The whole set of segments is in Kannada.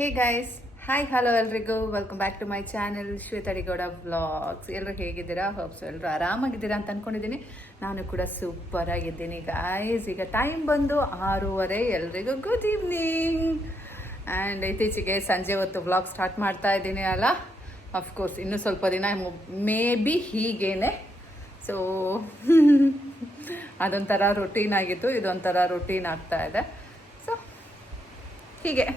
ಹೇ ಗೈಸ್ ಹಾಯ್ ಹಲೋ ಎಲ್ರಿಗೂ. Welcome back to my channel ಶ್ವೇತಡಿಗೌಡ vlogs ಎಲ್ಲರೂ ಹೇಗಿದ್ದೀರಾ? ಹೋಪ್ಸ್ ಎಲ್ಲರೂ ಆರಾಮಾಗಿದ್ದೀರಾ ಅಂತ ಅನ್ಕೊಂಡಿದ್ದೀನಿ. ನಾನು ಕೂಡ ಸೂಪರ್ ಆಗಿದ್ದೀನಿ ಗಾಯ್ಸ್ ಈಗ ಟೈಮ್ ಬಂದು ಆರೂವರೆ. ಎಲ್ರಿಗೂ ಗುಡ್ ಈವ್ನಿಂಗ್ ಆ್ಯಂಡ್ ಇತ್ತೀಚೆಗೆ ಸಂಜೆ ಹೊತ್ತು ವ್ಲಾಗ್ ಸ್ಟಾರ್ಟ್ ಮಾಡ್ತಾ ಇದ್ದೀನಿ ಅಲ್ಲ? ಅಫ್ಕೋರ್ಸ್ ಇನ್ನೂ ಸ್ವಲ್ಪ ದಿನ, ಮೇ ಬಿ ಹೀಗೇನೆ. ಸೊ ಅದೊಂಥರ ರೊಟೀನ್ ಆಗಿತ್ತು. ಇದೊಂಥರ ರೊಟೀನ್ ಆಗ್ತಾ ಇದೆ. ಸೊ ಹೀಗೆ.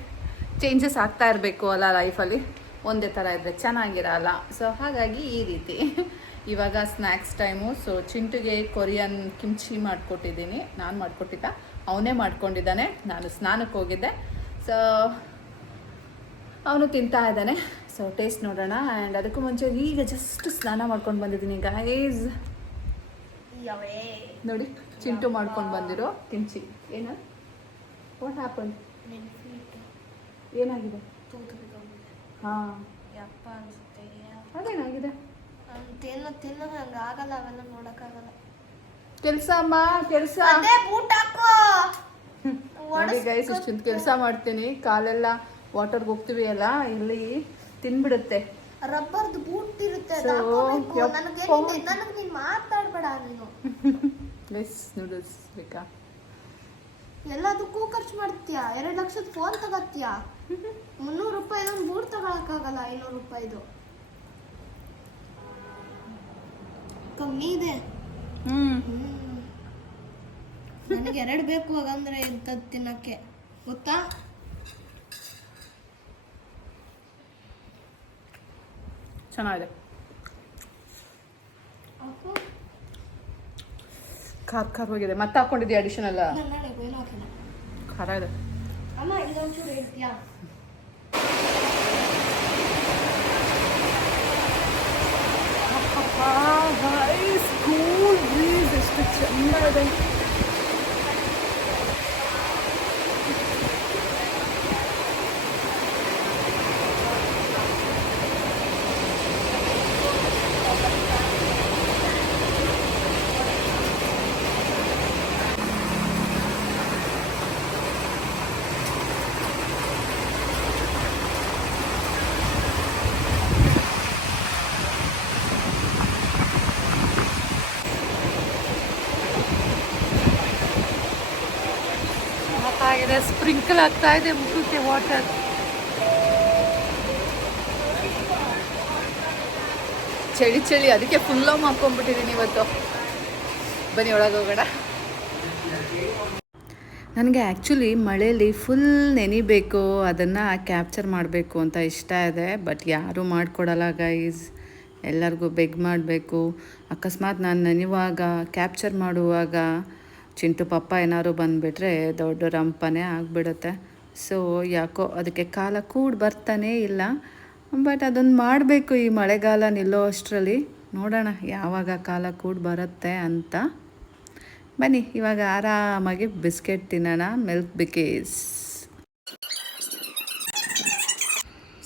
ಚೇಂಜಸ್ ಆಗ್ತಾ ಇರಬೇಕು ಅಲ್ಲ ಲೈಫಲ್ಲಿ ಒಂದೇ ಥರ ಇದ್ದರೆ ಚೆನ್ನಾಗಿರಲ್ಲ. ಸೊ ಹಾಗಾಗಿ ಈ ರೀತಿ. ಇವಾಗ ಸ್ನ್ಯಾಕ್ಸ್ ಟೈಮು ಸೊ ಚಿಂಟುಗೆ ಕೊರಿಯನ್ ಕಿಮ್ಚಿ ಮಾಡಿಕೊಟ್ಟಿದ್ದೀನಿ. ನಾನು ಮಾಡಿಕೊಟ್ಟಿದ್ದ. ಅವನೇ ಮಾಡ್ಕೊಂಡಿದ್ದಾನೆ. ನಾನು ಸ್ನಾನಕ್ಕೆ ಹೋಗಿದ್ದೆ. ಸೊ ಅವನು ತಿಂತಾ ಇದ್ದಾನೆ. ಸೊ ಟೇಸ್ಟ್ ನೋಡೋಣ. ಆ್ಯಂಡ್ ಅದಕ್ಕೂ ಮುಂಚೆ ಈಗ ಜಸ್ಟ್ ಸ್ನಾನ ಮಾಡ್ಕೊಂಡು ಬಂದಿದ್ದೀನಿ ಗೈಸ್ ಯಾವೇ? ನೋಡಿ ಚಿಂಟು ಮಾಡ್ಕೊಂಡು ಬಂದಿರೋ ಕಿಮ್ಚಿ ಏನು? ವಾಟ್ ಹ್ಯಾಪನ್ ಏನಾಗಿದೆ? ತೂತು ಬಿದ್ದೋಗಿದೆ ಹಾಂ. ಯಪ್ಪ ಅನ್ಸುತ್ತೆ ಅದೇನಾಗಿದೆ? ತಿನ್ನ ತಿನ್ನ ಹಂಗ ಆಗಲ್ಲ ಅವೆಲ್ಲ ನೋಡೋಕ್ಕಾಗಲ್ಲ. ಕೆಲಸ ಅಮ್ಮ ಕೆಲಸ. ಅದೇ ಬೂಟ್ ಹಾಕೋ. ನೋಡಿ ಗೈಸ್ ಇಷ್ಟೊಂದು ಕೆಲಸ ಮಾಡ್ತೀನಿ. ಕಾಲೆಲ್ಲ ವಾಟರ್ಗೆ ಹೋಗ್ತೀವಿ ಅಲ್ಲ ಇಲ್ಲಿ ತಿನ್ಬಿಡುತ್ತೆ. ರಬ್ಬರ್ದು ಬೂಟ್ ಇರುತ್ತೆ. ನನಗೆ ನೀನ್ ಮಾತಾಡ್ಬೇಡ ನೀನು. ಲೆಸ್ ನೂಡಲ್ಸ್ ಬೇಕಾ? ಎಲ್ಲದಕ್ಕೂ ಖರ್ಚು ಮಾಡ್ತೀಯಾ? ಎರಡು ಲಕ್ಷದ ಫೋನ್ ತಗತ್ತೀಯಾ ಮುನ್ನೂರು ರೂಪಾಯಿ ಒಂದು ಬೂಟ್ ತಗೊಳಕ್ಕಾಗಲ್ಲ ಐನೂರು ರೂಪಾಯಿದು. ಕಮ್ಮಿ ಇದೆ. ಹ್ಮ್. ಹ್ಮ್. ನನಗೆ ಎರಡು ಬೇಕು ಹಾಗಂದ್ರೆ ಇಂಥದ್ದು ತಿನ್ನಕ್ಕೆ? ಗೊತ್ತಾ? ಚೆನ್ನಾಗಿದೆ. ಖಾರ ಹೋಗಿದೆ ಮತ್ತೆ ಹಾಕೊಂಡಿದ್ದೆ ಅಡಿಷನಲ್ ಖಾರ ಇದೆ. ಅಮ್ಮ ಇದೊಂಚೂರು ಹೇಳ್ತೀಯಾ? ಕೂಲ್ ಬ್ರೀಸ್ ಎಷ್ಟು ಚೆಂದ ಇದೆ ಆಗಿದೆ ಸ್ಪ್ರಿಂಕಲ್ ಆಗ್ತಾ ಇದೆ, ಮುಖಕ್ಕೆ ವಾಟರ್ ಚಳಿ ಚಳಿ, ಅದಕ್ಕೆ ಫುಲ್ ಹಾಕೊಂಡ್ಬಿಟ್ಟಿದ್ದೀನಿ ಇವತ್ತು. ಬನ್ನಿ ಒಳಗೆ ಹೋಗೋಣ. ನನಗೆ ಆ್ಯಕ್ಚುಲಿ ಮಳೆಯಲ್ಲಿ ಫುಲ್ ನೆನಿಬೇಕು ಅದನ್ನು ಕ್ಯಾಪ್ಚರ್ ಮಾಡಬೇಕು ಅಂತ ಇಷ್ಟ ಇದೆ ಬಟ್ ಯಾರೂ ಮಾಡಿಕೊಡಲ್ಲ ಗೈಸ್ ಎಲ್ಲರಿಗೂ ಬೆಗ್ ಮಾಡಬೇಕು. ಅಕಸ್ಮಾತ್ ನಾನು ನೆನೆಯುವಾಗ ಕ್ಯಾಪ್ಚರ್ ಮಾಡುವಾಗ ಚಿಂಟು ಪಪ್ಪ ಏನಾದ್ರು ಬಂದುಬಿಟ್ರೆ ದೊಡ್ಡ ರಂಪನೇ ಆಗಿಬಿಡುತ್ತೆ. ಸೊ ಯಾಕೋ ಅದಕ್ಕೆ ಕಾಲ ಕೂಡ ಬರ್ತಾನೇ ಇಲ್ಲ. ಬಟ್ ಅದೊಂದು ಮಾಡಬೇಕು ಈ ಮಳೆಗಾಲ ನಿಲ್ಲೋ ಅಷ್ಟರಲ್ಲಿ. ನೋಡೋಣ ಯಾವಾಗ ಕಾಲ ಕೂಡ ಬರುತ್ತೆ ಅಂತ. ಬನ್ನಿ, ಇವಾಗ ಆರಾಮಾಗಿ ಬಿಸ್ಕೆಟ್ ತಿನ್ನೋಣ, ಮಿಲ್ಕ್ ಬಿಕೀಸ್.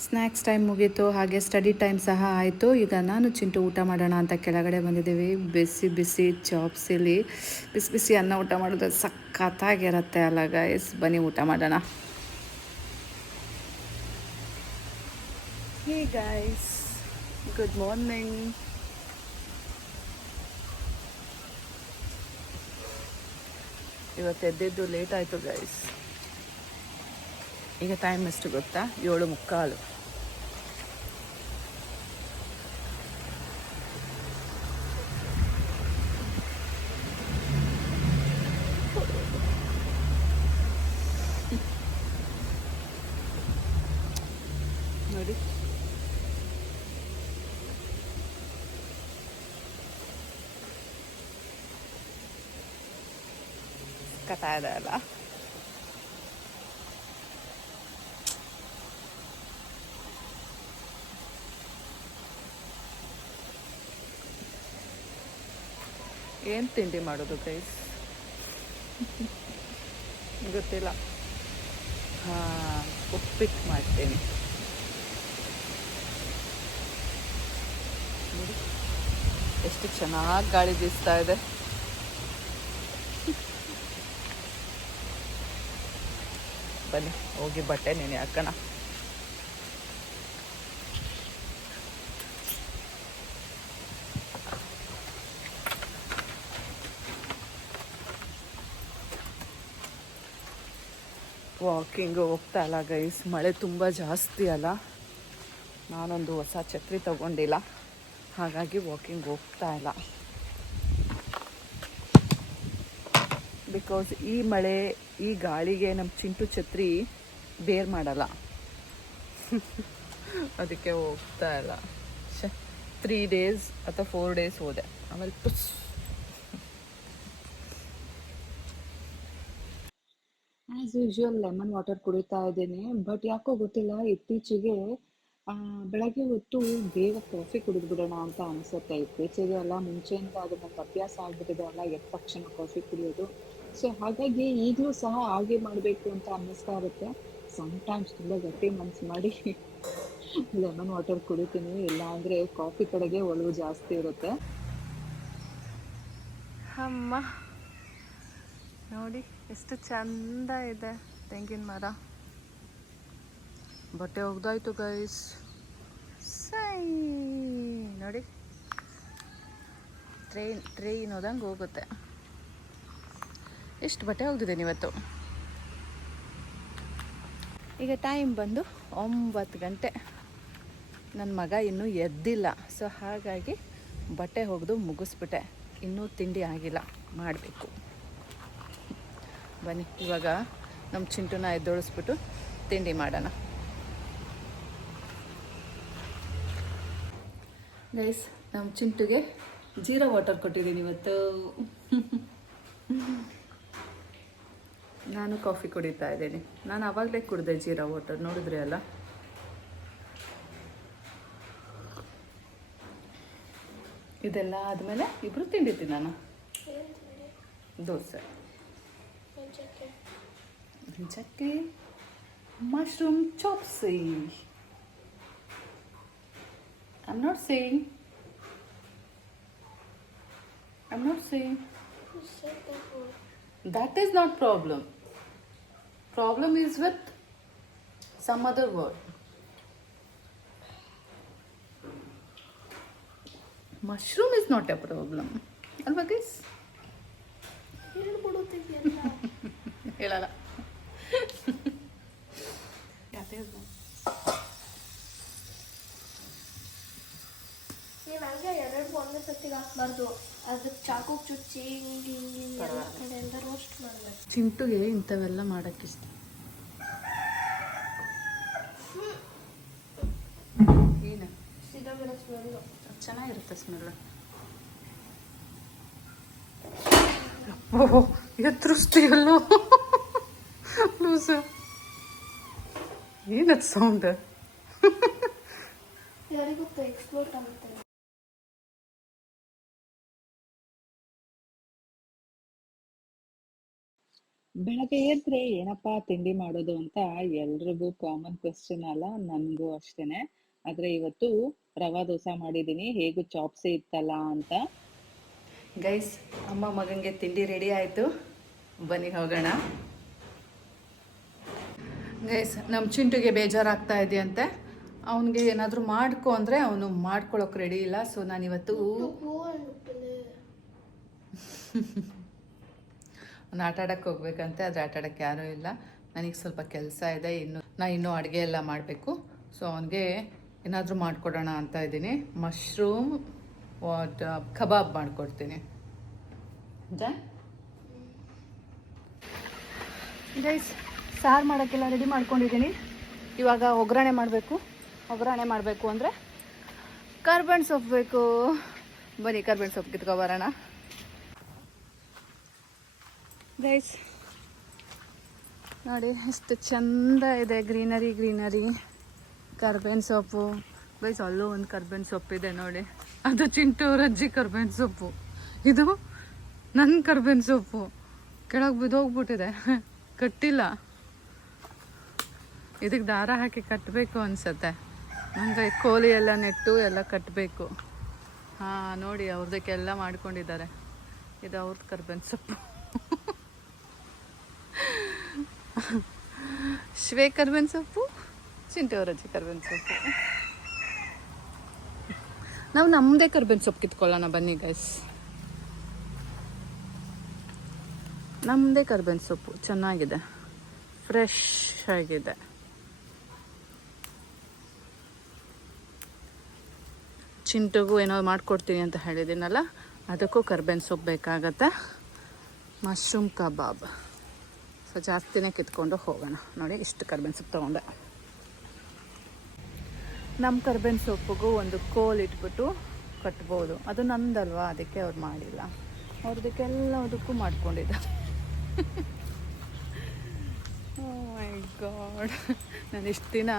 ಸ್ನ್ಯಾಕ್ಸ್ ಟೈಮ್ ಮುಗೀತು, ಹಾಗೆ ಸ್ಟಡಿ ಟೈಮ್ ಸಹ ಆಯಿತು. ಈಗ ನಾನು ಚಿಂಟು ಊಟ ಮಾಡೋಣ ಅಂತ ಕೆಳಗಡೆ ಬಂದಿದ್ದೀವಿ. ಬಿಸಿ ಬಿಸಿ ಚಾಪ್ಸಿಲಿ ಬಿಸಿ ಬಿಸಿ ಅನ್ನ ಊಟ ಮಾಡಿದ್ರೆ ಸಖತ್ತಾಗಿರುತ್ತೆ ಅಲ್ಲ ಗೈಸ್ ಬನ್ನಿ ಊಟ ಮಾಡೋಣ. ಹೇ ಗೈಸ್ ಗುಡ್ ಮಾರ್ನಿಂಗ್ ಇವತ್ತು ಎದ್ದಿದ್ದು ಲೇಟ್ ಆಯಿತು ಗೈಸ್ ಈಗ ಟೈಮ್ ಎಷ್ಟು ಗೊತ್ತಾ? ಏಳು ಮುಕ್ಕಾಲು ನೋಡಿ ಇದೆ ಅಲ್ಲ? ಏನು ತಿಂಡಿ ಮಾಡೋದು ಗೈಸ್ ಗೊತ್ತಿಲ್ಲ. ಹಾಂ, ಉಪ್ಪಿಟ್ಟು ಮಾಡ್ತೀನಿ. ಎಷ್ಟು ಚೆನ್ನಾಗಿ ಗಾಳಿ ಬೀಸ್ತಾ ಇದೆ. ಬನ್ನಿ. ಹೋಗಿ ಬಟ್ಟೆ ನೆನೆ ಹಾಕೋಣ. ವಾಕಿಂಗ್ ಹೋಗ್ತಾ ಇಲ್ಲ ಗೈಸ್ ಮಳೆ ತುಂಬ ಜಾಸ್ತಿ ಅಲ್ಲ. ನಾನೊಂದು ಹೊಸ ಛತ್ರಿ ತಗೊಂಡಿಲ್ಲ. ಹಾಗಾಗಿ ವಾಕಿಂಗ್ ಹೋಗ್ತಾ ಇಲ್ಲ. ಬಿಕಾಸ್ ಈ ಮಳೆ, ಈ ಗಾಳಿಗೆ ನಮ್ಮ ಚಿಂಟು ಛತ್ರಿ ಬೇರ್ ಮಾಡಲ್ಲ. ಅದಕ್ಕೆ ಹೋಗ್ತಾ ಇಲ್ಲ. ತ್ರೀ ಡೇಸ್ ಅಥವಾ ಫೋರ್ ಡೇಸ್ ಹೋದೆ. ಆಮೇಲೆ ಪುಸ್. ಆ್ಯಸ್ ಯೂಶುವಲ್ ಲೆಮನ್ ವಾಟರ್ ಕುಡಿತಾ ಇದ್ದೀನಿ. ಬಟ್ ಯಾಕೋ ಗೊತ್ತಿಲ್ಲ, ಇತ್ತೀಚೆಗೆ ಬೆಳಗ್ಗೆ ಹೊತ್ತು ಬೇಗ ಕಾಫಿ ಕುಡಿದ್ಬಿಡೋಣ ಅಂತ ಅನಿಸುತ್ತೆ. ಇತ್ತೀಚೆಗೆ ಎಲ್ಲ ಮುಂಚೆಯಿಂದ ಅದು ನಂಗೆ ಅಭ್ಯಾಸ ಆಗಿಬಿಟ್ಟಿದೆ. ಅಲ್ಲ ಎದ್ದ ಕಾಫಿ ಕುಡಿಯೋದು. ಸೊ ಹಾಗಾಗಿ ಈಗಲೂ ಸಹ ಹಾಗೆ ಮಾಡಬೇಕು ಅಂತ ಅನ್ನಿಸ್ತಾ ಇರುತ್ತೆ. ಸಮ್ಟೈಮ್ಸ್ ತುಂಬ ಗಟ್ಟಿ ಮನ್ಸು ಮಾಡಿ ಲೆಮನ್ ವಾಟರ್ ಕುಡಿತೀನಿ ಇಲ್ಲ ಅಂದರೆ ಕಾಫಿ ಕಡೆಗೆ ಒಲವು ಜಾಸ್ತಿ ಇರುತ್ತೆ. ಅಮ್ಮ, ನೋಡಿ ಎಷ್ಟು ಚಂದ ಇದೆ ತೆಂಗಿನ ಮರ. ಬಟ್ಟೆ ಒಗ್ದಾಯ್ತು ಗೈಸ್ ಸೈ, ನೋಡಿ. ಟ್ರೈನ್ ಟ್ರೈನ್ ಹೋದಂಗೆ ಹೋಗುತ್ತೆ. ಎಷ್ಟು ಬಟ್ಟೆ ಒಗ್ದಿದ್ದೀನಿ ಇವತ್ತು ಈಗ ಟೈಮ್ ಬಂದು ಒಂಬತ್ತು ಗಂಟೆ. ನನ್ನ ಮಗ ಇನ್ನೂ ಎದ್ದಿಲ್ಲ ಸೊ ಹಾಗಾಗಿ ಬಟ್ಟೆ ಒಗೆದು ಮುಗಿಸ್ಬಿಟ್ಟೆ. ಇನ್ನೂ ತಿಂಡಿ ಆಗಿಲ್ಲ, ಮಾಡಬೇಕು. ಬನ್ನಿ, ಇವಾಗ ನಮ್ಮ ಚಿಂಟುನ ಎದ್ದೊಳಿಸ್ಬಿಟ್ಟು ತಿಂಡಿ ಮಾಡೋಣ. ಗೈಸ್ ನಮ್ಮ ಚಿಂಟುಗೆ ಜೀರಾ ವಾಟರ್ ಕೊಟ್ಟಿದ್ದೀನಿ ಇವತ್ತು. ನಾನು ಕಾಫಿ ಕುಡಿತಾ ಇದ್ದೀನಿ ನಾನು ಆವಾಗಲೇ ಕುಡಿದೆ ಜೀರಾ ವಾಟರ್ ನೋಡಿದ್ರಿ ಅಲ್ಲ ಇದೆಲ್ಲ ಆದಮೇಲೆ ಇಬ್ಬರು ತಿಂಡಿ ನಾನು ದೋಸೆ ಚಕ್ಕೆ ಮಶ್ರೂಮ್ ಚಾಪ್ಸಿ I'm not saying. I'm not saying. That is not problem. Problem is with some other word mushroom is not a problem ಅಲ್ವಾ ಗೈಸ್ ಹೇಳ್ಬಹುದು ಅಂತ ಹೇಳಲ್ಲ ಯಾತೆ ಹೋಗ್ ನೀವೆಲ್ಲಾ ಎಲ್ಲವನ್ನು ಸತ್ತಿಗಾಸ್ ಅದಕ್ಕೆ ಚಾಕು ಚುಚ್ಚಿ ಹಿಂಗೆ ಹಿಂಗೆ ಹಿಂಗೆ ಎಲ್ಲ ಕಡೆಯಿಂದ ರೋಸ್ಟ್ ಮಾಡಬೇಕು. ಚಿಂಟುಗೆ ಇಂಥವೆಲ್ಲ ಮಾಡೋಕ್ಕಿಷ್ಟ ಏನು? ಸಿಗಮಿರೋ ಸ್ಮೆಲ್ಲು. ಚೆನ್ನಾಗಿರುತ್ತೆ ಸ್ಮೆಲ್ ಓಹೋ ಎತ್ತರಿಸ್ತೀಯಲ್ಲೋ ಲೂಸ. ಏನದು ಸೌಂಡ್ ಯಾರಿಗೊತ್ತು ಎಕ್ಸ್ಪೋರ್ಟ್ ಆಗುತ್ತೆ ಬೆಳಗ್ಗೆ ಎದ್ರೆ ಏನಪ್ಪಾ ತಿಂಡಿ ಮಾಡೋದು ಅಂತ ಎಲ್ರಿಗೂ ಕಾಮನ್ ಕ್ವೆಶ್ಚನ್ ಅಲ್ಲ ನನಗೂ ಅಷ್ಟೇನೆ. ಆದ್ರೆ ಇವತ್ತು ರವಾ ದೋಸೆ ಮಾಡಿದೀನಿ. ಹೇಗೂ ಚಾಪ್ಸೆ ಇತ್ತಲ್ಲ ಅಂತ. ಗೈಸ್ ಅಮ್ಮ ಮಗನಿಗೆ ತಿಂಡಿ ರೆಡಿ ಆಯಿತು. ಬನ್ನಿ ಹೋಗೋಣ. ಗೈಸ್ ನಮ್ಮ ಚಿಂಟುಗೆ ಬೇಜಾರಾಗ್ತಾ ಇದೆಯಂತೆ. ಅವನಿಗೆ ಏನಾದರೂ ಮಾಡ್ಕೊ ಅಂದರೆ ಅವನು ಮಾಡ್ಕೊಳಕ್ಕೆ ರೆಡಿ ಇಲ್ಲ. ಸೊ ನಾನಿವತ್ತು ಅವ್ನು ಆಟ ಆಡಕ್ಕೆ ಹೋಗ್ಬೇಕಂತೆ, ಆದರೆ ಆಟ ಆಡಕ್ಕೆ ಯಾರೂ ಇಲ್ಲ. ನನಗೆ ಸ್ವಲ್ಪ ಕೆಲಸ ಇದೆ, ಇನ್ನು ನಾನು ಇನ್ನೂ ಅಡುಗೆ ಎಲ್ಲ ಮಾಡಬೇಕು. ಸೊ ಅವನಿಗೆ ಏನಾದರೂ ಮಾಡಿಕೊಡೋಣ ಅಂತ ಇದ್ದೀನಿ. ಮಶ್ರೂಮ್, ವಾಟ್ ಕಬಾಬ್ ಮಾಡಿಕೊಡ್ತೀನಿ. ಗೈಸ್ ಸಾರು ಮಾಡೋಕ್ಕೆಲ್ಲ ರೆಡಿ ಮಾಡ್ಕೊಂಡಿದ್ದೀನಿ. ಇವಾಗ ಒಗ್ಗರಣೆ ಮಾಡಬೇಕು. ಒಗ್ಗರಣೆ ಮಾಡಬೇಕು ಅಂದರೆ ಕರ್ಬೇವಿನ ಸೊಪ್ಪು ಬೇಕು. ಬನ್ನಿ ಕರ್ಬೇವಿನ ಸೊಪ್ಪು ಕಿತ್ಕೊಬರೋಣ ಗೈಸ್ ನೋಡಿ, ಎಷ್ಟು ಚಂದ ಇದೆ ಗ್ರೀನರಿ ಗ್ರೀನರಿ. ಕರ್ಬೇವಿನ ಸೊಪ್ಪು. ಗೈಸ್ ಅಲ್ಲೂ ಒಂದು ಕರ್ಬೇವಿನ ಸೊಪ್ಪಿದೆ ನೋಡಿ. ಅದು ಚಿಂಟು ರಜ್ಜಿ ಕರ್ಬೇವಿನ ಸೊಪ್ಪು. ಇದು ನನ್ನ ಕರ್ಬೇವಿನ ಸೊಪ್ಪು. ಕೆಳಗೆ ಬಿದ್ದೋಗ್ಬಿಟ್ಟಿದೆ. ಕಟ್ಟಿಲ್ಲ. ಇದಕ್ಕೆ ದಾರ ಹಾಕಿ ಕಟ್ಟಬೇಕು ಅನಿಸತ್ತೆ. ನಂಗೆ ಕೋಲಿ ಎಲ್ಲ, ನೆಟ್ಟು ಎಲ್ಲ ಕಟ್ಟಬೇಕು ಹಾಂ, ನೋಡಿ, ಅವ್ರದಕ್ಕೆಲ್ಲ ಮಾಡ್ಕೊಂಡಿದ್ದಾರೆ. ಇದು ಅವ್ರದ್ದು ಕರ್ಬೇವಿನ ಸೊಪ್ಪು. ಶ್ವೇ ಕರ್ಬೇವಿನ ಸೊಪ್ಪು ಚಿಂಟೆವರಜ್ಜಿ ಕರ್ಬೇವಿನ ಸೊಪ್ಪು ನಾವು ನಮ್ಮದೇ ಕರ್ಬೇವಿನ ಸೊಪ್ಪು ಕಿತ್ಕೊಳ್ಳೋಣ ಬನ್ನಿ ಗೈಸ್ ನಮ್ಮದೇ ಕರ್ಬೇವಿನ ಸೊಪ್ಪು ಚೆನ್ನಾಗಿದೆ ಫ್ರೆಶ್ ಆಗಿದೆ ಚಿಂಟುಗೂ ಏನೋ ಮಾಡಿಕೊಡ್ತೀನಿ ಅಂತ ಹೇಳಿದ್ದೀನಲ್ಲ, ಅದಕ್ಕೂ ಕರ್ಬೇವಿನ ಸೊಪ್ಪು ಬೇಕಾಗತ್ತೆ. ಮಶ್ರೂಮ್ ಕಬಾಬ್ ಜಾಸ್ತಿನೇ ಕಿತ್ಕೊಂಡು ಹೋಗೋಣ. ನೋಡಿ, ಇಷ್ಟು ಕರ್ಬೇವಿನ ಸೊಪ್ಪು ತೊಗೊಂಡೆ. ನಮ್ಮ ಕರ್ಬೇವಿನ ಸೊಪ್ಪಿಗೂ ಒಂದು ಕೋಲ್ ಇಟ್ಬಿಟ್ಟು ಕಟ್ಬೋದು. ಅದು ನಂದಲ್ವಾ? ಅದಕ್ಕೆ ಅವ್ರು ಮಾಡಿಲ್ಲ. ಅವ್ರದಕ್ಕೆಲ್ಲದಕ್ಕೂ ಮಾಡ್ಕೊಂಡಿದ್ದ. ಮೈ ಗಾಡ್ ನಾನು ಇಷ್ಟು ದಿನ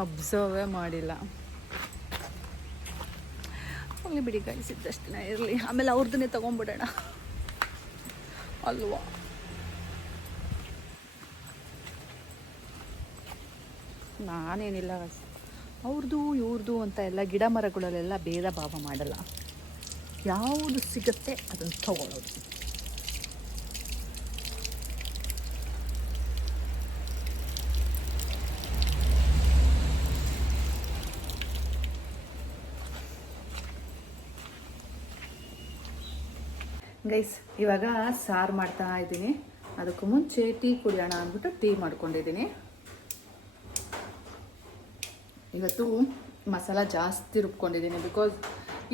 ಅಬ್ಸರ್ವೇ ಮಾಡಿಲ್ಲ. ಹೋಗಲಿ ಬಿಡಿ ಗೈಸ್ ಇದ್ದಷ್ಟು ದಿನ ಇರಲಿ. ಆಮೇಲೆ ಅವ್ರದನ್ನೇ ತೊಗೊಂಬಿಡೋಣ ಅಲ್ವಾ? ನಾನೇನಿಲ್ಲ ಅವ್ರದ್ದು ಇವ್ರದ್ದು ಅಂತ ಎಲ್ಲ ಗಿಡ ಮರಗಳಲ್ಲೆಲ್ಲ ಭೇದ ಭಾವ ಮಾಡಲ್ಲ. ಯಾವುದು ಸಿಗುತ್ತೆ ಅದನ್ನು ತಗೊಳ್ಳೋದು ಗೈಸ್ ಇವಾಗ ಸಾರು ಮಾಡ್ತಾ ಇದ್ದೀನಿ. ಅದಕ್ಕೂ ಮುಂಚೆ ಟೀ ಕುಡಿಯೋಣ ಅಂದ್ಬಿಟ್ಟು ಟೀ ಮಾಡ್ಕೊಂಡಿದ್ದೀನಿ. ಇವತ್ತು ಮಸಾಲ ಜಾಸ್ತಿ ರುಬ್ಕೊಂಡಿದ್ದೀನಿ ಬಿಕಾಸ್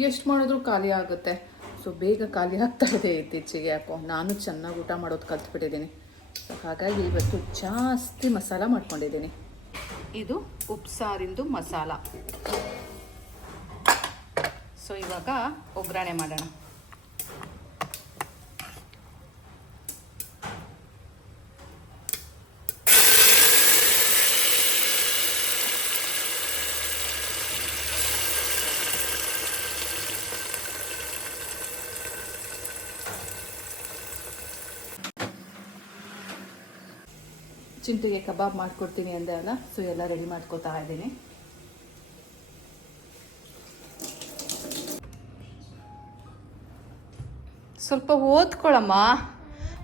ಎಷ್ಟು ಮಾಡಿದ್ರು ಖಾಲಿ ಆಗುತ್ತೆ. ಸೊ ಬೇಗ ಖಾಲಿ ಆಗ್ತಾ ಇದೆ ಇತ್ತೀಚೆಗೆ ಯಾಕೋ. ನಾನು ಚೆನ್ನಾಗಿ ಊಟ ಮಾಡೋದು ಕಲ್ತ್ಬಿಟ್ಟಿದ್ದೀನಿ. ಸೊ ಹಾಗಾಗಿ ಇವತ್ತು ಜಾಸ್ತಿ ಮಸಾಲ ಮಾಡ್ಕೊಂಡಿದ್ದೀನಿ. ಇದು ಉಪ್ಸಾರಿಂದು ಮಸಾಲ. ಸೊ ಇವಾಗ ಒಗ್ಗರಣೆ ಮಾಡೋಣ. ಚಿಂಟಿಗೆ ಕಬಾಬ್ ಮಾಡ್ಕೊಡ್ತೀನಿ ಅಂದೆ ಅಲ್ಲ ಸೊ ಎಲ್ಲ ರೆಡಿ ಮಾಡ್ಕೋತಾ ಇದ್ದೀನಿ. ಸ್ವಲ್ಪ ಓದ್ಕೊಳಮ್ಮ.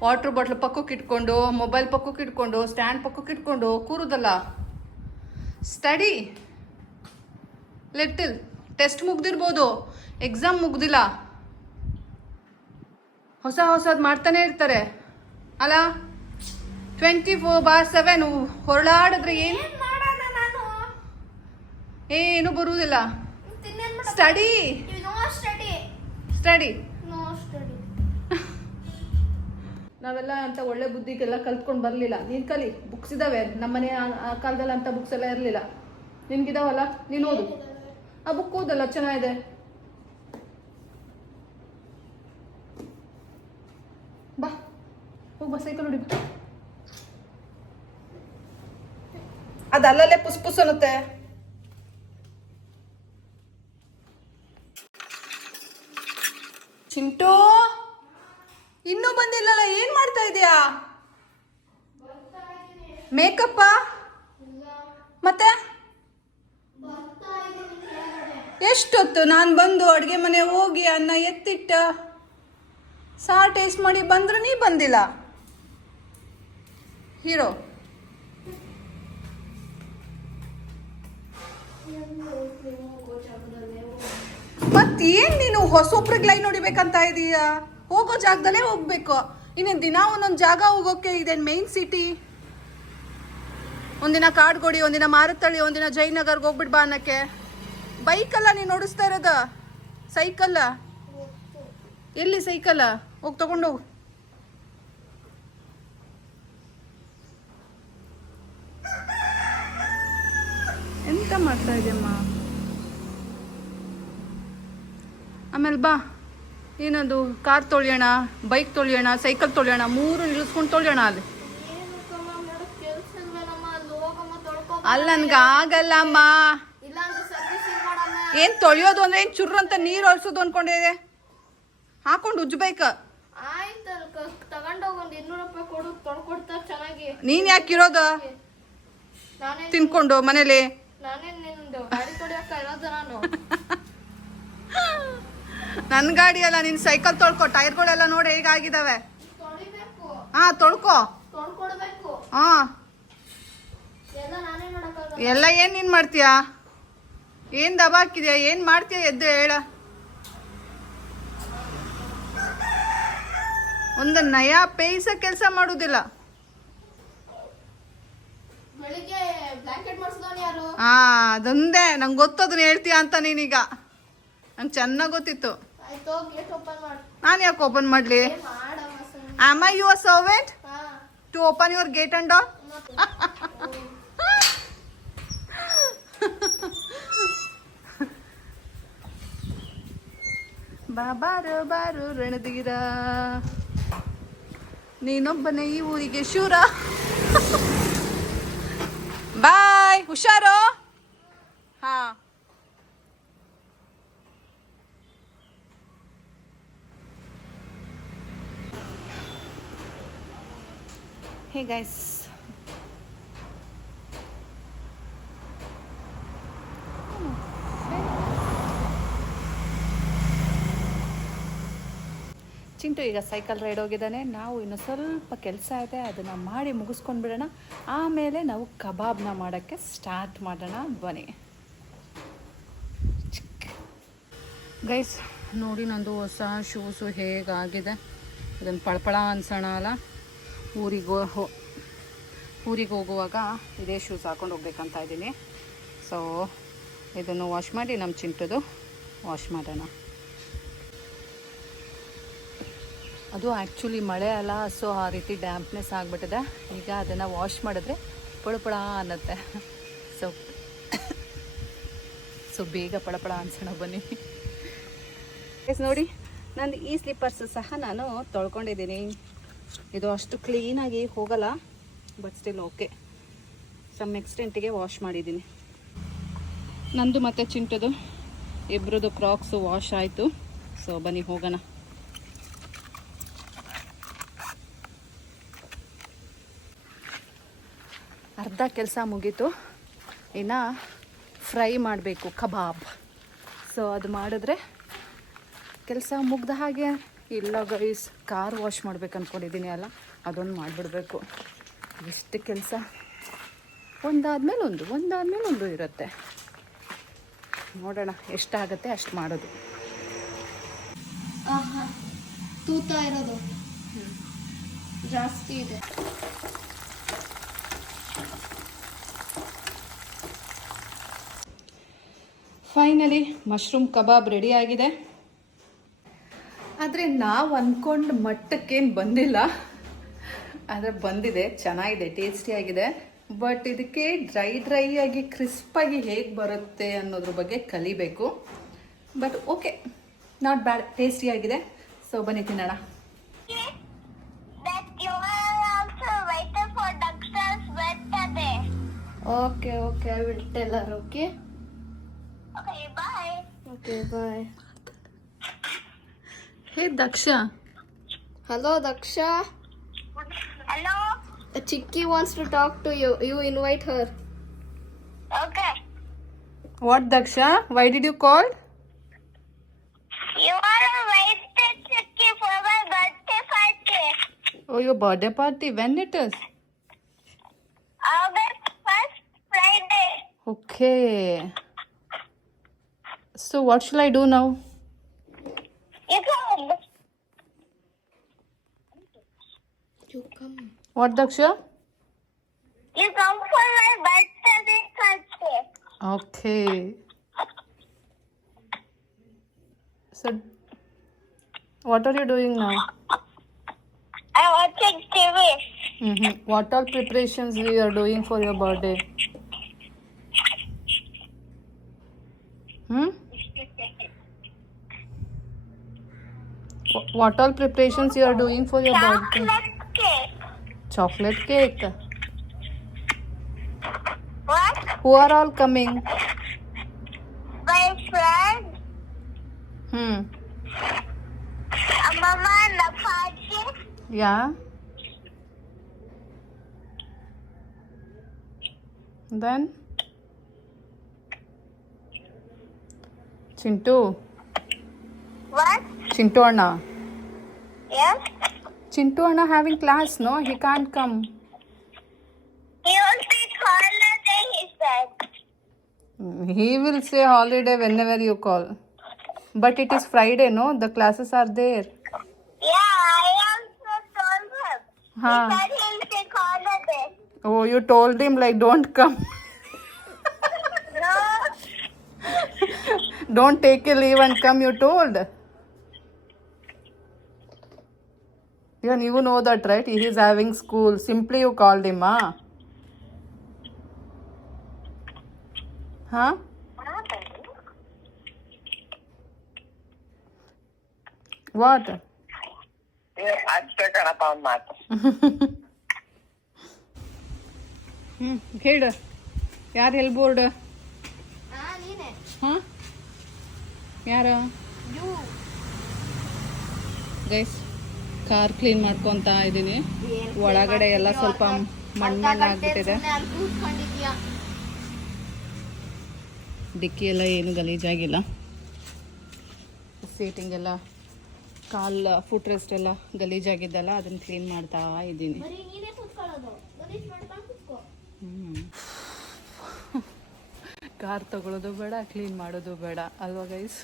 ವಾಟ್ರ್ ಬಾಟ್ಲ್ ಪಕ್ಕಕ್ಕೆ ಇಟ್ಕೊಂಡು ಮೊಬೈಲ್ ಪಕ್ಕಕ್ಕೆ ಇಟ್ಕೊಂಡು ಸ್ಟ್ಯಾಂಡ್ ಪಕ್ಕಕ್ಕೆ ಇಟ್ಕೊಂಡು ಕೂರುದಲ್ಲ. ಸ್ಟಡಿ ಲಿಟಲ್ ಟೆಸ್ಟ್ ಮುಗ್ದಿರ್ಬೋದು. ಎಕ್ಸಾಮ್ ಮುಗ್ದಿಲ್ಲ. ಹೊಸ ಹೊಸದು ಮಾಡ್ತಾನೆ ಇರ್ತಾರೆ. ಅಲ್ಲ ಟ್ವೆಂಟಿ ಫೋರ್ ಬಾರ್ ಸೆವೆನ್ ಹೊರಳಾಡಿದ್ರೆ ಏನು? ಏನ್ ಬರುವುದಿಲ್ಲ? ಸ್ಟಡಿ ಸ್ಟಡಿ ನಾವೆಲ್ಲ ಅಂತ ಒಳ್ಳೆ ಬುದ್ಧಿಗೆಲ್ಲ ಕಲ್ತ್ಕೊಂಡು ಬರಲಿಲ್ಲ. ನೀನು ಕಲಿ ಬುಕ್ಸ್ ಇದ್ದಾವೆ ನಮ್ಮನೆ ಆ- ಆ ಕಾಲದಲ್ಲಿ ಅಂತ ಬುಕ್ಸ್ ಎಲ್ಲ ಇರಲಿಲ್ಲ. ನಿನ್ಗಿದಾವಲ್ಲ? ನೀನು ಓದು. ಆ ಬುಕ್ ಓದಲ್ಲ ಚೆನ್ನಾಗಿದೆ. ಬಾ ಹೋಗ್ ಬಾ ಸೈಕಲ್ ಹೊಡಿ ಬಾ. ಅದು ಅಲ್ಲಲ್ಲೇ ಪುಸ್ ಪುಸ್ ಅನ್ನುತ್ತೆ. ಚಿಂಟು, ಇನ್ನೂ ಬಂದಿಲ್ಲಲ್ಲ, ಏನ್ ಮಾಡ್ತಾ ಇದೀಯಾ? ಮೇಕಪ್ಪ? ಮತ್ತೆ? ಎಷ್ಟೊತ್ತು ನಾನು ಬಂದು ಅಡುಗೆ ಮನೆ ಹೋಗಿ ಅನ್ನ ಎತ್ತಿಟ್ಟ? ಸಾರ್ ಟೇಸ್ಟ್ ಮಾಡಿ ಬಂದರೂ ನೀ ಬಂದಿಲ್ಲ. ಹೀರೋ. ಮತ್ತೇನ್ ನೀನು ಹೊಸೊಬ್ರಿಗೆ ಲೈನ್ ಹೊಡಿಬೇಕಂತ ಇದೀಯ? ಹೋಗೋ ಜಾಗದಲ್ಲೇ ಹೋಗ್ಬೇಕು. ಇನ್ನೇನು ದಿನ ಒಂದೊಂದು ಜಾಗ ಹೋಗೋಕೆ ಇದೇನು ಮೇನ್ ಸಿಟಿ ಒಂದಿನ ಕಾಡ್ಗೋಡಿ, ಒಂದಿನ ಮಾರುತ್ತಳ್ಳಿ ಒಂದಿನ ಜಯನಗರ್ಗೆ ಹೋಗ್ಬಿಟ್ಟು ಬಾ ಅನ್ನಕ್ಕೆ. ಬೈಕಲ್ಲ ನೀನು ಓಡಿಸ್ತಾ ಇರೋದ? ಸೈಕಲ್ಲ? ಎಲ್ಲಿ ಸೈಕಲ್ಲ? ಹೋಗಿ ತಗೊಂಡು ಎಂತ ಮಾಡ್ತಾ ಇದೆಯಮ್ಮ? ಆಮೇಲೆ ಬಾ. ಏನದು ಕಾರ್ ತೊಳೆಯೋಣ ಬೈಕ್ ತೊಳೆಯೋಣ ಸೈಕಲ್ ತೊಳೆಯೋಣ ಮೂರು ನಿಲ್ಲಿಸ್ಕೊಂಡು ತೊಳೆಯೋಣ ಅಲ್ಲಿ. ಅಲ್ಲ ನನ್ಗೆ ಆಗಲ್ಲಮ್ಮ. ಏನು ತೊಳೆಯೋದು ಅಂದ್ರೆ ಏನು ಚುರ್ರು ಅಂತ ನೀರು ಒರೆಸೋದು ಅನ್ಕೊಂಡಿದೆ? ಹಾಕೊಂಡು ಉಜ್ಬೇಕು ನೀನ್ ಯಾಕೆ ಇರೋದು? ತಿನ್ಕೊಂಡು ಮನೇಲಿ. ನನ್ನ ಗಾಡಿ ಅಲ್ಲ ನಿನ್ನ ಸೈಕಲ್ ತೊಳ್ಕೊ ಟೈರ್ಗಳೆಲ್ಲ ನೋಡಿ ಹೇಗಾಗಿದ್ದಾವೆ ಹಾ ಹಾಂ ತೊಳ್ಕೊ. ಹಾ. ಎಲ್ಲ ಏನ್ ನೀನ್ ಎಲ್ಲ ಏನು ನೀನು ಮಾಡ್ತೀಯಾ ಏನು ದಬಾಕಿದ್ಯಾ ಏನು ಮಾಡ್ತೀಯ? ಎದ್ದು ಹೇಳ. ಒಂದು ನಯ ಪೇಯ್ಸ ಕೆಲಸ ಯಾರು? ಹಾ ಅದೊಂದೇ. ನಂಗೆ ಗೊತ್ತು ಹೇಳ್ತೀಯಾ ಹೇಳ್ತೀಯ ಅಂತ ನೀನೀಗ. ನಂಗೆ ಚೆನ್ನಾಗಿ ಗೊತ್ತಿತ್ತು. ನಾನು ಯಾಕೆ ಓಪನ್ ಮಾಡಲಿ. Am I your servant to open your gate and door ಬಾ ಬಾರು ಬಾರು ರಣಧೀರ ನೀನೊಬ್ಬನೇ ಈ ಊರಿಗೆ ಶೂರ. ಬಾಯ್ ಹುಷಾರು? ಹಾ. ಹೇ ಗೈಸ್ ಚಿಂಟು ಈಗ ಸೈಕಲ್ ರೈಡ್ ಹೋಗಿದ್ದಾನೆ. ನಾವು ಇನ್ನು ಸ್ವಲ್ಪ ಕೆಲಸ ಇದೆ, ಅದನ್ನು ಮಾಡಿ ಮುಗಿಸ್ಕೊಂಡು ಬಿಡೋಣ. ಆಮೇಲೆ ನಾವು ಕಬಾಬ್ನ ಮಾಡೋಕ್ಕೆ ಸ್ಟಾರ್ಟ್ ಮಾಡೋಣ. ಬನ್ನಿ. ಗೈಸ್ ನೋಡಿ ನಂದು ಹೊಸ ಶೂಸು ಹೇಗಾಗಿದೆ. ಇದನ್ನು ಪಳಪಳ ಅನ್ಸೋಣ ಅಲ್ಲ? ಊರಿಗೆ ಹೋ, ಊರಿಗೆ ಹೋಗುವಾಗ ಇದೇ ಶೂಸ್ ಹಾಕೊಂಡು ಹೋಗ್ಬೇಕಂತ ಇದ್ದೀನಿ. ಸೊ ಇದನ್ನು ವಾಶ್ ಮಾಡಿ, ನಮ್ಮ ಚಿಂಟದು ವಾಶ್ ಮಾಡೋಣ. ಅದು ಆ್ಯಕ್ಚುಲಿ ಮಳೆ ಅಲ್ಲ ಸೊ ಆ ರೀತಿ ಡ್ಯಾಂಪ್ನೆಸ್ ಆಗಿಬಿಟ್ಟಿದೆ. ಈಗ ಅದನ್ನು ವಾಶ್ ಮಾಡಿದ್ರೆ ಪಳಪಳ ಅನ್ನತ್ತೆ. ಸೊ ಸೊ ಬೇಗ ಪಳಪಳ ಅನ್ಸೋಣ ಬನ್ನಿ. ಎಸ್ ನೋಡಿ, ನಂದು ಈ ಸ್ಲಿಪ್ಪರ್ಸ್ ಸಹ ನಾನು ತೊಳ್ಕೊಂಡಿದ್ದೀನಿ. ಇದು ಅಷ್ಟು ಕ್ಲೀನಾಗಿ ಹೋಗಲ್ಲ ಬಟ್ ಸ್ಟಿಲ್ ಓಕೆ ಸಮ್ ಎಕ್ಸ್ಟೆಂಟಿಗೆ ವಾಶ್ ಮಾಡಿದ್ದೀನಿ. ನಂದು ಮತ್ತು ಚಿಂಟದು ಇಬ್ಬರದು ಕ್ರಾಕ್ಸು ವಾಶ್ ಆಯಿತು. ಸೊ ಬನ್ನಿ ಹೋಗೋಣ. ಅರ್ಧ ಕೆಲಸ ಮುಗೀತು. ಇನ್ನು ಫ್ರೈ ಮಾಡಬೇಕು, ಕಬಾಬ್. ಸೊ ಅದು ಮಾಡಿದ್ರೆ ಕೆಲಸ ಮುಗ್ದ ಹಾಗೆ ಇಲ್ಲ ಗೈಸ್ ಕಾರ್ ವಾಶ್ ಮಾಡ್ಬೇಕು ಅಂದ್ಕೊಂಡಿದ್ದೀನಿ ಅಲ್ಲ ಅದೊಂದು ಮಾಡಿಬಿಡ್ಬೇಕು. ಎಷ್ಟು ಕೆಲಸ? ಒಂದಾದ್ಮೇಲೆ ಒಂದು ಒಂದಾದ್ಮೇಲೆ ಒಂದು ಇರುತ್ತೆ. ನೋಡೋಣ ಎಷ್ಟಾಗತ್ತೆ ಅಷ್ಟು ಮಾಡೋದು. ಆಹಾ ತೂತ ಇರೋದು. ಜಾಸ್ತಿ ಇದೆ. ಫೈನಲಿ ಮಶ್ರೂಮ್ ಕಬಾಬ್ ರೆಡಿ ಆಗಿದೆ. ಆದರೆ ನಾವು ಅಂದ್ಕೊಂಡು ಮಟ್ಟಕ್ಕೇನು ಬಂದಿಲ್ಲ. ಆದರೆ ಬಂದಿದೆ ಚೆನ್ನಾಗಿದೆ ಟೇಸ್ಟಿಯಾಗಿದೆ ಬಟ್ ಇದಕ್ಕೆ ಡ್ರೈ ಡ್ರೈ ಆಗಿ ಕ್ರಿಸ್ಪಾಗಿ ಹೇಗೆ ಬರುತ್ತೆ ಅನ್ನೋದ್ರ ಬಗ್ಗೆ ಕಲಿಬೇಕು. ಬಟ್ ಓಕೆ ನಾಟ್ ಬ್ಯಾಡ್ ಟೇಸ್ಟಿಯಾಗಿದೆ ಸೊ ಬನ್ನಿ ತಿನ್ನೋಣ. Okay okay I will tell okay bye. Okay bye Hey Daksha hello Daksha Hello? Chicky wants to talk to you you invite her Okay. What Daksha why did you call You are waiting Chicky for my birthday party. Oh yo birthday party when it is August 1st, Friday. Okay. So what shall I do now? What Daksha? You come for my birthday party. Okay. So what are you doing now? I'm watching TV. Mm-hmm. What all preparations you are doing for your birthday? Hmm? What all preparations you are doing for your birthday? Chocolate cake. Chocolate cake. What? Who are all coming? My friend, Hmm. uh, Mama and Apache. Yeah. Then Chintu. What? Chintu Anna. Chintu Anna having class, no? He can't come. He will take holiday, he said. He will say holiday whenever you call. But it is Friday, no? The classes are there. Yeah, I also told him. Huh. He said he'll take holiday. Oh, you told him like don't come. No, don't take a leave and come, you told. Even you know that, right? He is having school. Simply you called him, ah? Huh? What? ಅಷ್ಟೇ ಕಣಪ್ಪ ಅವ್ನ ಮಾತು ಹ್ಞೂ ಹೇಳು ಯಾರು ಎಲ್ಲಿ ಬೋರ್ಡ್ ಹಾ ನೀನೆ ಹಾಂ ಯಾರು ಯು ಗೈಸ್ ಕಾರ್ ಕ್ಲೀನ್ ಮಾಡ್ಕೊತಾ ಇದ್ದೀನಿ. ಒಳಗಡೆ ಎಲ್ಲ ಸ್ವಲ್ಪ ಮಣ್ಣು ಮಣ್ಣು ಆಗ್ಬಿಟ್ಟಿದೆ. ಅಲ್ಲಿ ಡಿಕ್ಕಿ ಎಲ್ಲ ಏನು ಗಲೀಜಾಗಿಲ್ಲ. ಸೀಟಿಂಗ್ ಎಲ್ಲ ಕಾಲ್ ಫುಟ್ ರೆಸ್ಟ್ ಎಲ್ಲ ಗಲೀಜಾಗಿದ್ದಲ್ಲ ಅದನ್ನ ಕ್ಲೀನ್ ಮಾಡ್ತಾ ಇದ್ದೀನಿ. ಕಾರ್ ತಗೊಳ್ಳೋದು ಬೇಡ ಕ್ಲೀನ್ ಮಾಡೋದು ಬೇಡ. ಅಲ್ವಾ ಗೈಸ್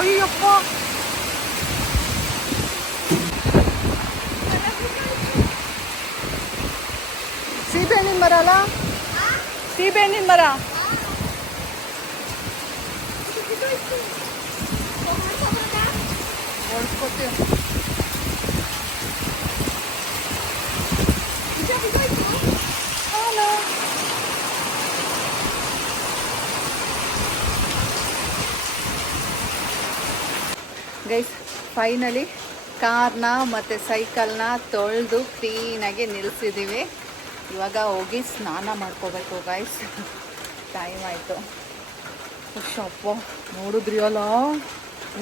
ಅಯ್ಯಪ್ಪ ಸೀಬೆಹಣ್ಣಿನ ಮರ ಅಲ್ಲ ಸೀಬೆಹಣ್ಣಿನ ಮರ. ಗೈಸ್ ಫೈನಲಿ ಕಾರ್ನ ಮತ್ತು ಸೈಕಲ್ನ ತೊಳೆದು ಕ್ಲೀನಾಗಿ ನಿಲ್ಲಿಸಿದ್ದೀವಿ ಇವಾಗ ಹೋಗಿ ಸ್ನಾನ ಮಾಡ್ಕೋಬೇಕು ಗಾಯ್ಸ್ ಟೈಮ್ ಆಯಿತು. ಶಪ್ಪ ನೋಡಿದ್ರಿ ಅಲ್ಲ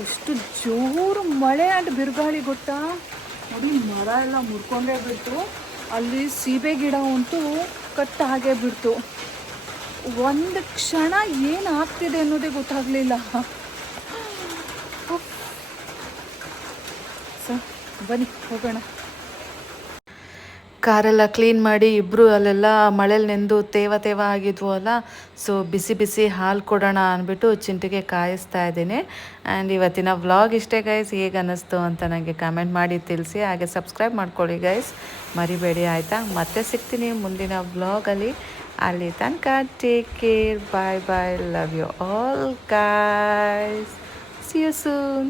ಎಷ್ಟು ಜೋರು ಮಳೆ ಅಂಡ್ ಬಿರುಗಾಳಿ ಗೊತ್ತಾ? ನೋಡಿ, ಮರ ಎಲ್ಲ ಮುರ್ಕೊಂಡೇ ಬಿಡ್ತು. ಅಲ್ಲಿ ಸೀಬೆ ಗಿಡ ಅಂತೂ ಕಟ್ ಹಾಗೆ ಬಿಡ್ತು. ಒಂದು ಕ್ಷಣ ಏನು ಆಗ್ತಿದೆ ಅನ್ನೋದೇ ಗೊತ್ತಾಗಲಿಲ್ಲ. ಸೊ ಬನ್ನಿ, ಹೋಗೋಣ. ಕಾರೆಲ್ಲ ಕ್ಲೀನ್ ಮಾಡಿ ಇಬ್ಬರು ಅಲ್ಲೆಲ್ಲ ಮಳೇಲಿ ನೆಂದು ತೇವ ತೇವ ಆಗಿದ್ವು ಅಲ್ಲ. ಸೊ ಬಿಸಿ ಬಿಸಿ ಹಾಲು ಕೊಡೋಣ ಅಂದ್ಬಿಟ್ಟು ಚಿಂಟಿಗೆ ಕಾಯಿಸ್ತಾ ಇದ್ದೀನಿ. ಆ್ಯಂಡ್ ಇವತ್ತಿನ ವ್ಲಾಗ್ ಇಷ್ಟೇ ಗೈಸ್ ಹೇಗೆ ಅನ್ನಿಸ್ತು ಅಂತ ನನಗೆ ಕಮೆಂಟ್ ಮಾಡಿ ತಿಳಿಸಿ. ಹಾಗೆ ಸಬ್ಸ್ಕ್ರೈಬ್ ಮಾಡ್ಕೊಳ್ಳಿ ಗೈಸ್ ಮರಿಬೇಡಿ, ಆಯಿತಾ? ಮತ್ತೆ ಸಿಗ್ತೀನಿ ಮುಂದಿನ ವ್ಲಾಗಲ್ಲಿ ಅಲ್ಲಿ. ತನಕ take care bye bye love you all guys see you soon